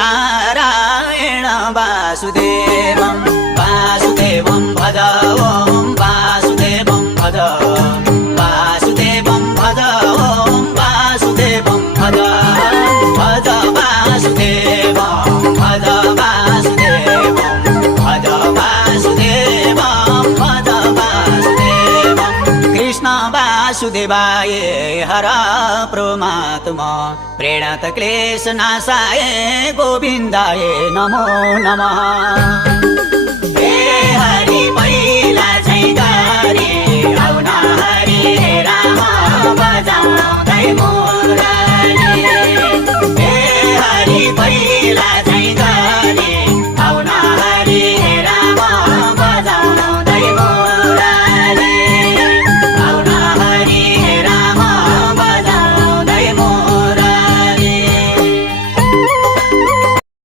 नारायण वासुदेवं वासुदेवं भज ॐ वासुदेवं भज वासुदेवं भज ॐ वासुदेवं भज भज वासुदेवं भज वासुदेवं भज वासुदेवं भज वासुदेवं कृष्ण वासुदेवाय हर परमात्मा प्रणत क्लेशनाशाय गोविन्दाय नमो नमः।